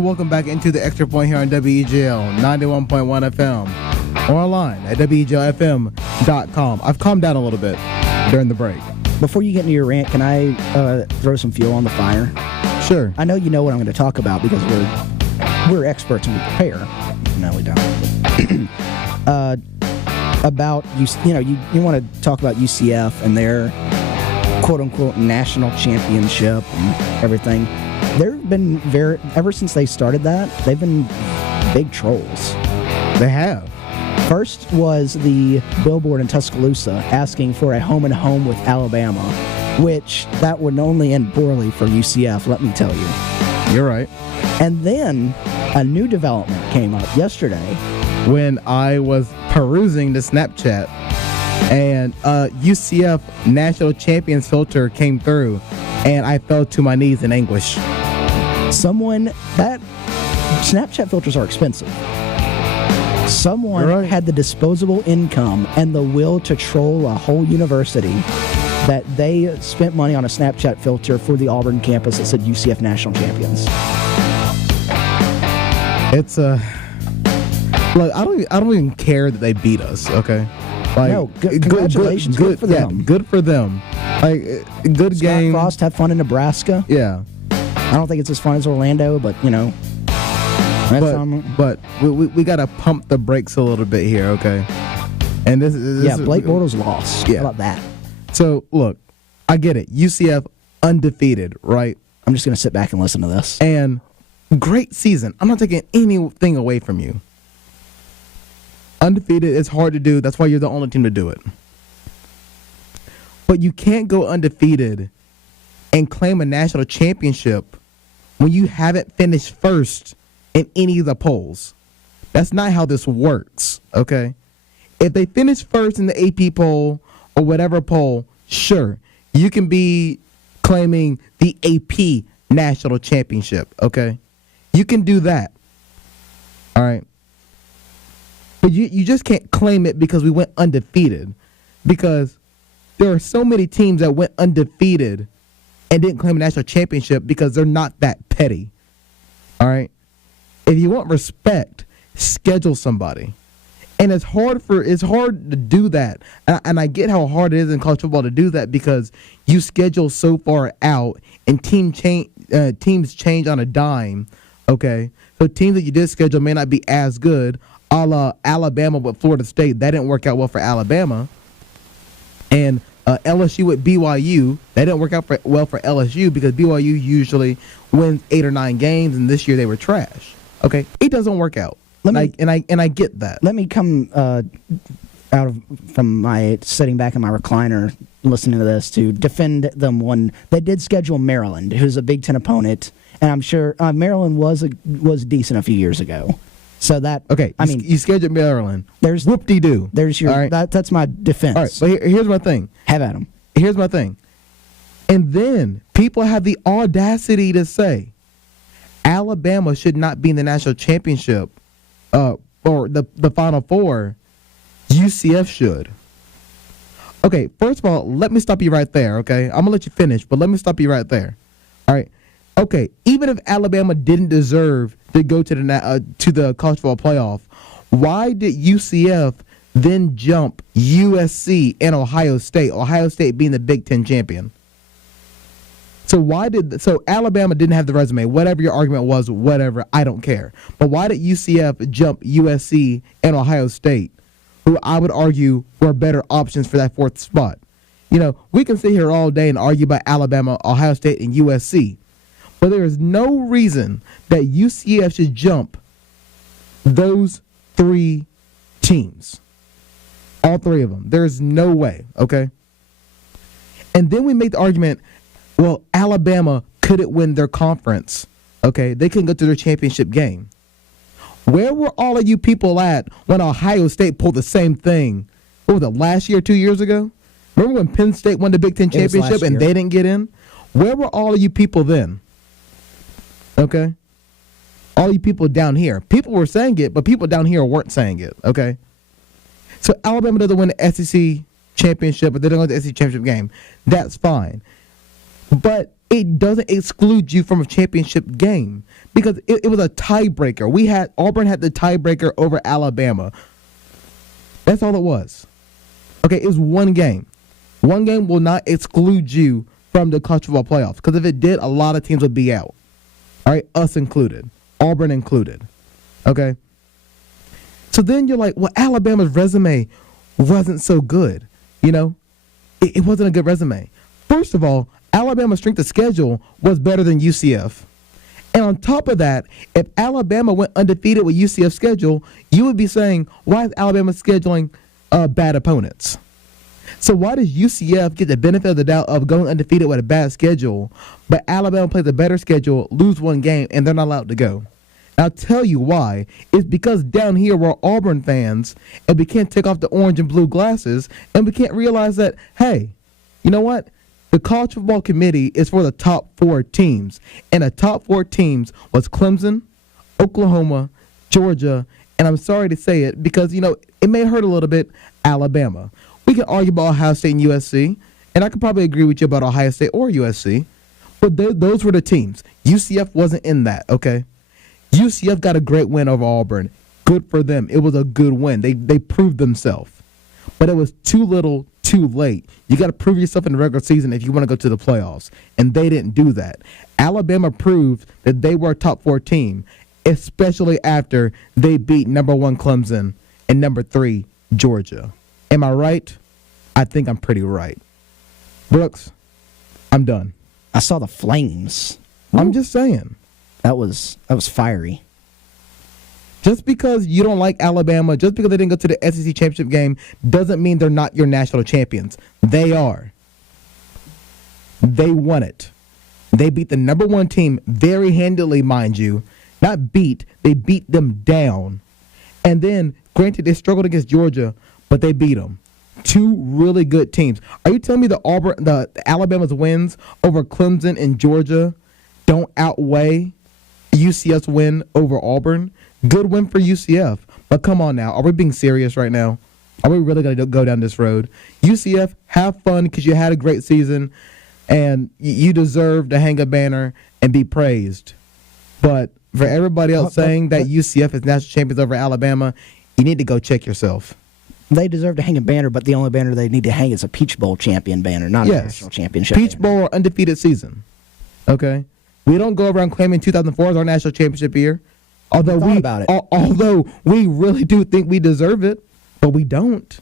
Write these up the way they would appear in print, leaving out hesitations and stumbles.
And welcome back into the Extra Point here on WEGL 91.1 FM or online at WEGLFM.com. I've calmed down a little bit during the break. Before you get into your rant, can I throw some fuel on the fire? Sure. I know you know what I'm going to talk about because we're experts and we prepare. No, we don't. About you want to talk about UCF and their quote unquote national championship and everything. They've been ever since they started that, they've been big trolls. They have. First was the billboard in Tuscaloosa asking for a home-and-home with Alabama, which that would only end poorly for UCF, let me tell you. You're right. And then a new development came up yesterday. When I was perusing the Snapchat and UCF National Champions filter came through and I fell to my knees in anguish. That Snapchat filters are expensive. Someone had the disposable income and the will to troll a whole university that they spent money on a Snapchat filter for the Auburn campus that said UCF National Champions. It's look, I don't even care that they beat us, okay? Like, no, congratulations. Good for them. Yeah, good for them. Like, good Scott game. Frost had fun in Nebraska. Yeah. I don't think it's as fun as Orlando, but, you know. But we got to pump the brakes a little bit here, okay? And this Blake Bortles lost. Yeah. How about that? So, look, I get it. UCF undefeated, right? I'm just going to sit back and listen to this. And great season. I'm not taking anything away from you. Undefeated is hard to do. That's why you're the only team to do it. But you can't go undefeated and claim a national championship when you haven't finished first in any of the polls. That's not how this works, okay? If they finish first in the AP poll or whatever poll, sure, you can be claiming the AP national championship, okay? You can do that, all right? But you just can't claim it because we went undefeated, because there are so many teams that went undefeated and didn't claim a national championship because they're not that petty, all right? If you want respect, schedule somebody. And it's hard to do that. And I get how hard it is in college football to do that because you schedule so far out and teams change on a dime, okay? So teams that you did schedule may not be as good, a la Alabama with Florida State. That didn't work out well for Alabama. And LSU with BYU, that didn't work out well for LSU because BYU usually wins 8 or 9 games, and this year they were trash. Okay, it doesn't work out. And I get that. Let me come from my sitting back in my recliner listening to this to defend them. One, they did schedule Maryland, who's a Big Ten opponent, and I'm sure Maryland was decent a few years ago. So that you scheduled Maryland. There's whoop-de-doo. There's your right. That's my defense. All right, but here's my thing. Have at them. Here's my thing. And then people have the audacity to say Alabama should not be in the national championship or the Final Four. UCF should. Okay, first of all, let me stop you right there, okay? I'm going to let you finish, but let me stop you right there. All right. Okay, even if Alabama didn't deserve to go to the college football playoff, why did UCF then jump USC and Ohio State? Ohio State being the Big Ten champion. So Alabama didn't have the resume. Whatever your argument was, whatever, I don't care. But why did UCF jump USC and Ohio State, who I would argue were better options for that 4th spot? You know, we can sit here all day and argue about Alabama, Ohio State, and USC. But there is no reason that UCF should jump those 3 teams. All 3 of them. There's no way, okay? And then we make the argument, well, Alabama couldn't win their conference, okay? They couldn't go to their championship game. Where were all of you people at when Ohio State pulled the same thing? What was it, last year, 2 years ago? Remember when Penn State won the Big Ten championship and they didn't get in? Where were all of you people then? Okay? All you people down here. People were saying it, but people down here weren't saying it, okay? So Alabama doesn't win the SEC championship, but they don't go to the SEC championship game. That's fine. but it doesn't exclude you from a championship game because it was a tiebreaker. Auburn had the tiebreaker over Alabama. That's all it was. Okay, it was one game. One game will not exclude you from the college football playoffs because if it did, a lot of teams would be out. All right, us included, Auburn included. Okay. So then you're like, well, Alabama's resume wasn't so good. You know, it wasn't a good resume. First of all, Alabama's strength of schedule was better than UCF. And on top of that, if Alabama went undefeated with UCF's schedule, you would be saying, why is Alabama scheduling bad opponents? So why does UCF get the benefit of the doubt of going undefeated with a bad schedule, but Alabama plays a better schedule, lose one game, and they're not allowed to go? I'll tell you why. It's because down here we're Auburn fans, and we can't take off the orange and blue glasses, and we can't realize that, hey, you know what? The College Football Committee is for the top 4 teams, and the top 4 teams was Clemson, Oklahoma, Georgia, and I'm sorry to say it because, you know, it may hurt a little bit, Alabama. We can argue about Ohio State and USC, and I could probably agree with you about Ohio State or USC, but those were the teams. UCF wasn't in that, okay? UCF got a great win over Auburn. Good for them. It was a good win. They proved themselves. But it was too little, too late. You got to prove yourself in the regular season if you want to go to the playoffs. And they didn't do that. Alabama proved that they were a top 4 team, especially after they beat number 1 Clemson and number 3 Georgia. Am I right? I think I'm pretty right. Brooks, I'm done. I saw the flames. I'm just saying. That was fiery. Just because you don't like Alabama, just because they didn't go to the SEC championship game, doesn't mean they're not your national champions. They are. They won it. They beat the number 1 team very handily, mind you. Not beat, they beat them down. And then, granted, they struggled against Georgia, but they beat them. 2 really good teams. Are you telling me the Alabama's wins over Clemson and Georgia don't outweigh UCF's win over Auburn? Good win for UCF. But come on now. Are we being serious right now? Are we really going to go down this road? UCF, have fun because you had a great season and you deserve to hang a banner and be praised. But for everybody else saying that UCF is national champions over Alabama, you need to go check yourself. They deserve to hang a banner, but the only banner they need to hang is a Peach Bowl champion banner, not a national championship Peach banner. Bowl or undefeated season. Okay? We don't go around claiming 2004 as our national championship year. Although we really do think we deserve it, but we don't.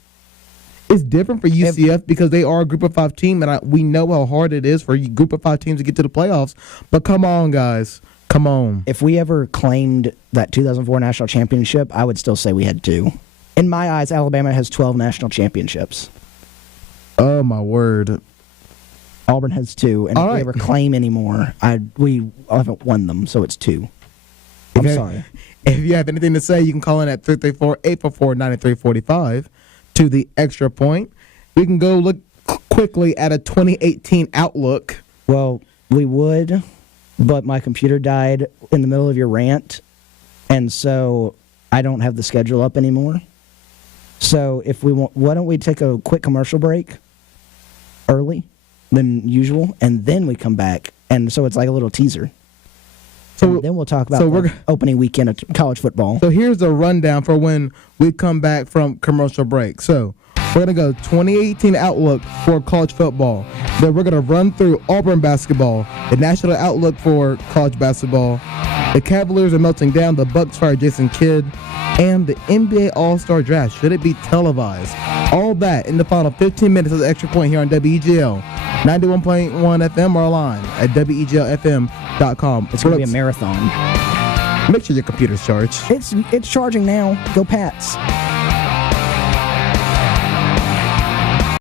It's different for UCF because they are a group of 5 team, and we know how hard it is for a group of 5 teams to get to the playoffs. But come on, guys. Come on. If we ever claimed that 2004 national championship, I would still say we had 2. In my eyes, Alabama has 12 national championships. Oh, my word. Auburn has 2, and if we ever claim any more, we haven't won them, so it's 2. I'm sorry. If you have anything to say, you can call in at 334-844-9345 to the Extra Point. We can go look quickly at a 2018 outlook. Well, we would, but my computer died in the middle of your rant, and so I don't have the schedule up anymore. So if we want, why don't we take a quick commercial break early than usual, and then we come back, and so it's like a little teaser. So then we'll talk about the opening weekend of college football. So here's a rundown for when we come back from commercial break. So we're going to go 2018 outlook for college football. Then we're going to run through Auburn basketball, the national outlook for college basketball. The Cavaliers are melting down. The Bucks fire Jason Kidd. And the NBA All-Star Draft. Should it be televised? All that in the final 15 minutes of the Extra Point here on WEGL 91.1 FM or online at WEGLFM.com. It's going to be a marathon. Make sure your computer's charged. It's charging now. Go Pats.